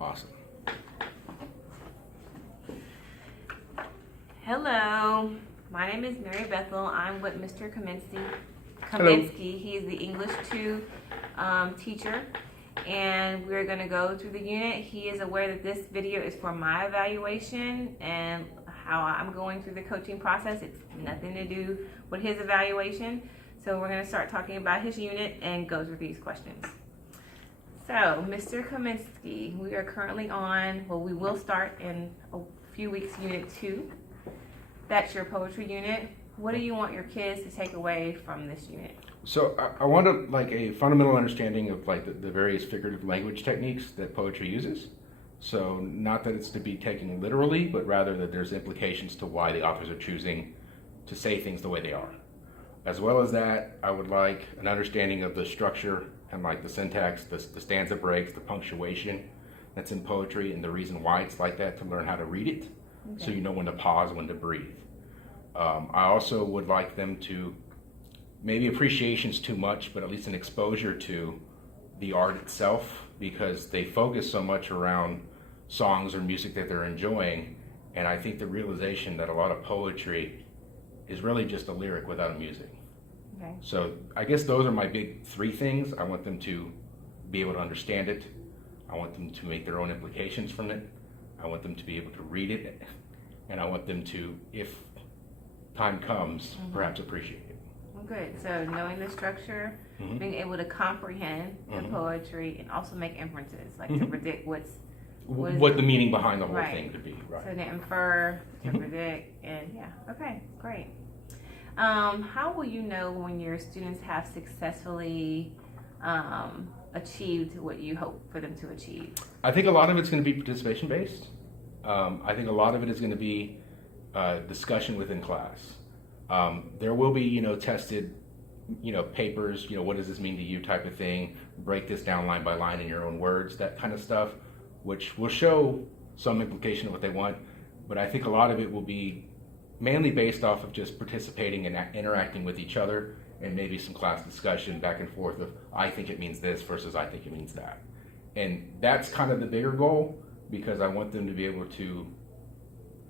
Awesome. Hello, my name is Mary Bethel. I'm with Mr. Kaminsky. Hello. He is the English 2 teacher, and we're going to go through the unit. He is aware that this video is for my evaluation and how I'm going through the coaching process. It's nothing to do with his evaluation. So we're going to start talking about his unit and go through these questions. So, Mr. Kaminsky, we are currently on, well, we will start in a few weeks, Unit 2. That's your poetry unit. What do you want your kids to take away from this unit? So I want a fundamental understanding of the various figurative language techniques that poetry uses. So not that it's to be taken literally, but rather that there's implications to why the authors are choosing to say things the way they are. As well as that, I would like an understanding of the structure and the syntax, the stanza breaks, the punctuation that's in poetry, and the reason why it's like that, to learn how to read it. Okay. So you know when to pause, when to breathe. I also would like them to, maybe appreciation's too much, but at least an exposure to the art itself, because they focus so much around songs or music that they're enjoying. And I think the realization that a lot of poetry is really just a lyric without a music. Okay. So I guess those are my big three things. I want them to be able to understand it. I want them to make their own implications from it. I want them to be able to read it. And I want them to, if time comes, perhaps appreciate it. Well, good. So knowing the structure, being able to comprehend the poetry, and also make inferences, to predict what the meaning behind the whole thing could be. Right. So to infer, to predict, and okay, great. How will you know when your students have successfully achieved what you hope for them to achieve? I think a lot of it's going to be participation based. I think a lot of it is going to be discussion within class. There will be, tested, papers, what does this mean to you type of thing, break this down line by line in your own words, that kind of stuff, which will show some implication of what they want. But I think a lot of it will be mainly based off of just participating and interacting with each other, and maybe some class discussion back and forth of, I think it means this versus I think it means that. And that's kind of the bigger goal, because I want them to be able to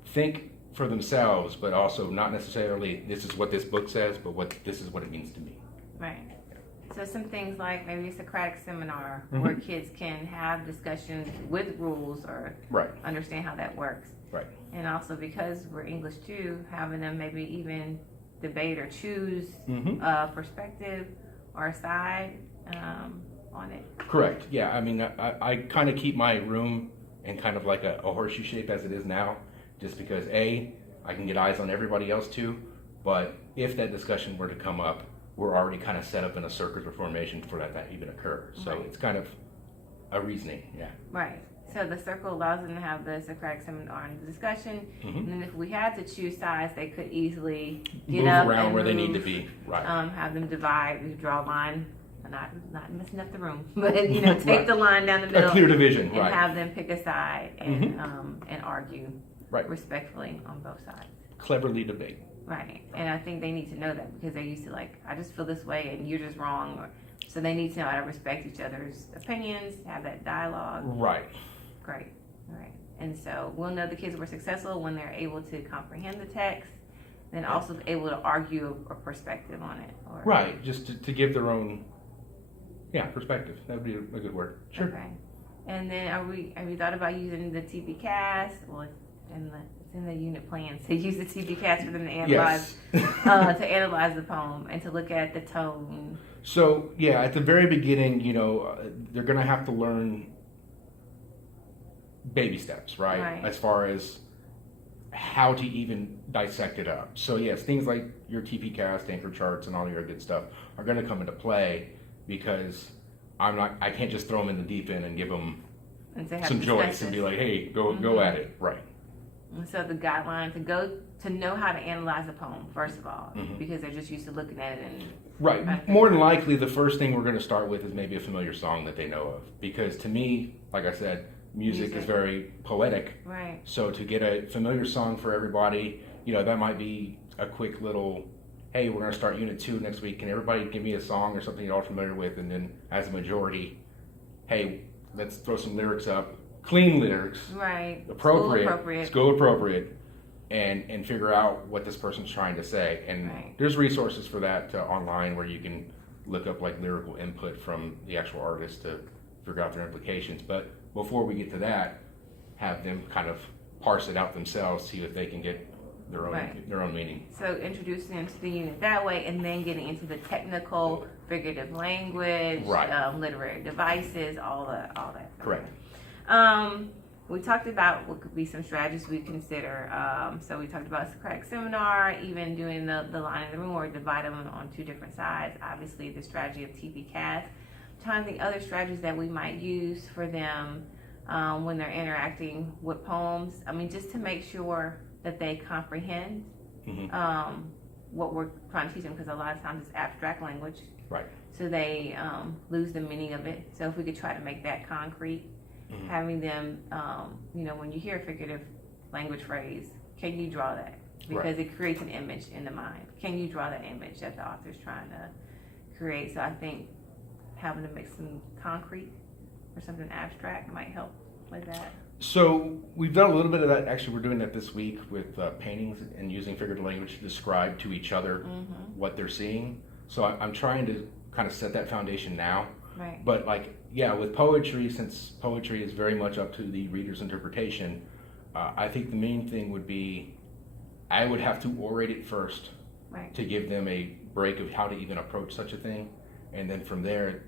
think for themselves, but also not necessarily this is what this book says, but this is what it means to me. Right. So some things like maybe a Socratic seminar where kids can have discussions with rules or understand how that works. Right. And also, because we're English too, having them maybe even debate or choose a perspective or a side on it. Correct. Yeah. I mean, I kind of keep my room in kind of like a horseshoe shape as it is now, just because I can get eyes on everybody else too, but if that discussion were to come up, we're already kind of set up in a circular formation for that to even occur. So it's kind of a reasoning, Right. So the circle allows them to have the Socratic seminar and the discussion, and then if we had to choose sides, they could easily get move up around and where they need to be. Right. Have them divide, we draw a line, not messing up the room, but take the line down the middle, a clear division, and have them pick a side and argue respectfully on both sides. Cleverly debate. Right, and I think they need to know that, because they're used to I just feel this way and you're just wrong, so they need to know how to respect each other's opinions, have that dialogue. Right. Great, right. And so we'll know the kids were successful when they're able to comprehend the text, then also able to argue a perspective on it. Right, just to give their own perspective. That would be a good word. Sure. Okay. And then have you thought about using the TP-CAS? Well, it's in the unit plan to use the TP-CAS for them to analyze to analyze the poem and to look at the tone. So at the very beginning, they're going to have to learn baby steps, right? As far as how to even dissect it up. So yes, things like your TP-CAS, anchor charts, and all your good stuff are going to come into play, because I can't just throw them in the deep end and give them some choice and be like, hey, go at it. Right. And so the guideline to know how to analyze a poem, first of all, because they're just used to looking at it and right. More than likely, the first thing we're going to start with is maybe a familiar song that they know of, because to me, like I said, music is very poetic. Right. So to get a familiar song for everybody, that might be a quick little, hey, we're going to start Unit 2 next week. Can everybody give me a song or something you're all familiar with? And then as a majority, hey, let's throw some lyrics up, clean lyrics, Right. appropriate, school appropriate, and figure out what this person's trying to say. And Right. there's resources for that online where you can look up like lyrical input from the actual artist to figure out their implications. But before we get to that, have them kind of parse it out themselves, see if they can get their own Right. their own meaning. So introducing them to the unit that way, and then getting into the technical, figurative language, Right. Literary devices, all that. Correct. We talked about what could be some strategies we consider. So we talked about Socratic seminar, even doing the line in the room, or divide them on two different sides. Obviously, the strategy of TP-CAS. Trying to think other strategies that we might use for them when they're interacting with poems. I mean, just to make sure that they comprehend what we're trying to teach them, because a lot of times it's abstract language. Right. So they lose the meaning of it. So if we could try to make that concrete, having them, when you hear a figurative language phrase, can you draw that? Because it creates an image in the mind. Can you draw that image that the author's trying to create? So I think having to make some concrete or something abstract might help with that. So we've done a little bit of that. Actually, we're doing that this week with paintings and using figurative language to describe to each other what they're seeing. So I'm trying to kind of set that foundation now. Right. But with poetry, since poetry is very much up to the reader's interpretation, I think the main thing would be I would have to orate it first to give them a break of how to even approach such a thing. And then from there,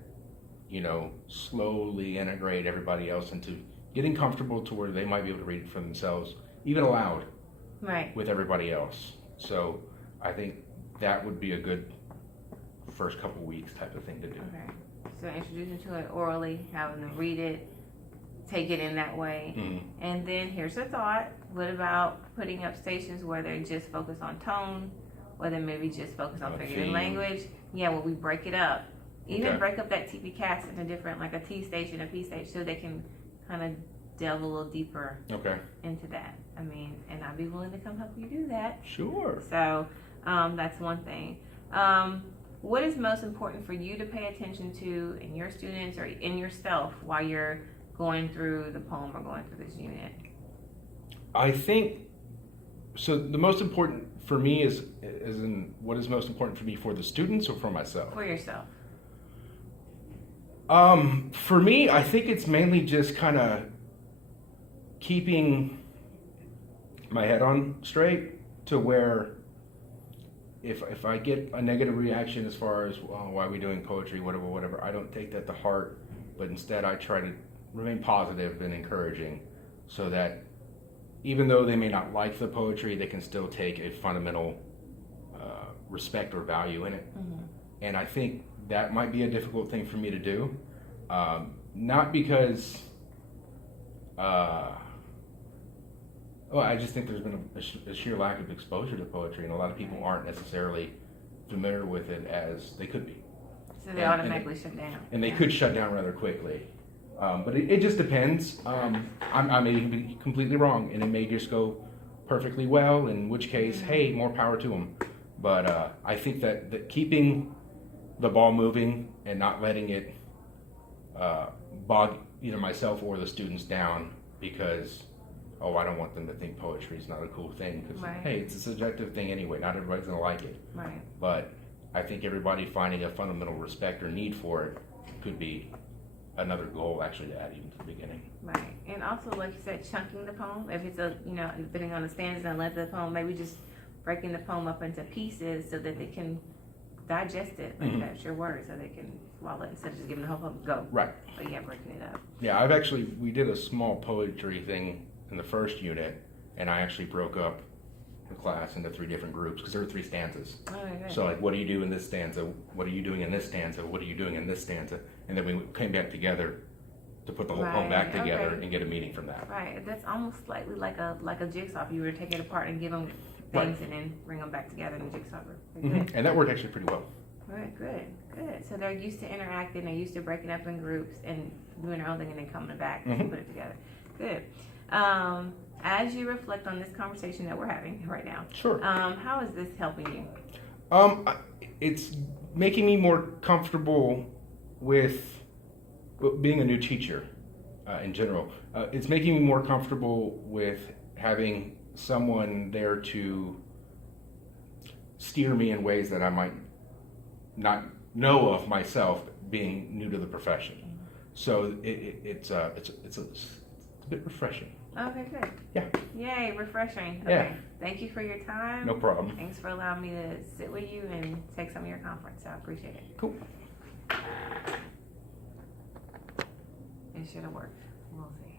slowly integrate everybody else into getting comfortable to where they might be able to read it for themselves, even aloud, with everybody else. So I think that would be a good first couple weeks type of thing to do. Okay. So introduce them to it orally, having them read it, take it in that way. And then here's a thought. What about putting up stations where they just focus on tone, or they maybe just focus on figurative language? Yeah, where we break it up. Even break up that TP-CAS into different, like a T station, a P station, so they can kind of delve a little deeper into that. I mean, and I'd be willing to come help you do that. Sure. So that's one thing. What is most important for you to pay attention to in your students or in yourself while you're going through the poem or going through this unit? I think, so the most important for me is in what is most important for me for the students or for myself? For yourself. For me, I think it's mainly just kind of keeping my head on straight to where if I get a negative reaction as far as, well, why are we doing poetry, whatever, I don't take that to heart, but instead I try to remain positive and encouraging so that even though they may not like the poetry, they can still take a fundamental respect or value in it. And I think that might be a difficult thing for me to do. Not because, I just think there's been a sheer lack of exposure to poetry, and a lot of people aren't necessarily familiar with it as they could be. So they automatically shut down. And they could shut down rather quickly. But it just depends. I may be completely wrong, and it may just go perfectly well, in which case, hey, more power to them. But I think that keeping the ball moving and not letting it bog either myself or the students down because, I don't want them to think poetry is not a cool thing because, hey, it's a subjective thing anyway. Not everybody's going to like it. Right. But I think everybody finding a fundamental respect or need for it could be another goal actually to add even to the beginning. Right. And also, like you said, chunking the poem. If it's depending on the stanzas and length of the poem, maybe just breaking the poem up into pieces so that they can digest it, like that's your word, so they can swallow it instead of just giving the whole poem, go. Right. But yeah, breaking it up. Yeah, we did a small poetry thing in the first unit, and I actually broke up the class into 3 different groups because there were 3 stanzas. Oh, okay. So like, what do you do in this stanza? What are you doing in this stanza? What are you doing in this stanza? And then we came back together to put the whole poem back together and get a meaning from that. Right. That's almost slightly like a jigsaw. If you were to take it apart and give them things and then bring them back together in a jigsaw. And that worked actually pretty well. Good. So they're used to interacting. They're used to breaking up in groups and doing their own thing and then coming back and put it together. Good. As you reflect on this conversation that we're having right now, sure. How is this helping you? It's making me more comfortable with being a new teacher in general. It's making me more comfortable with having someone there to steer me in ways that I might not know of myself, being new to the profession. So it's a bit refreshing. Okay, good. Yeah. Yay, refreshing. Yeah. Okay. Thank you for your time. No problem. Thanks for allowing me to sit with you and take some of your conference. I appreciate it. Cool. It should have worked. We'll see.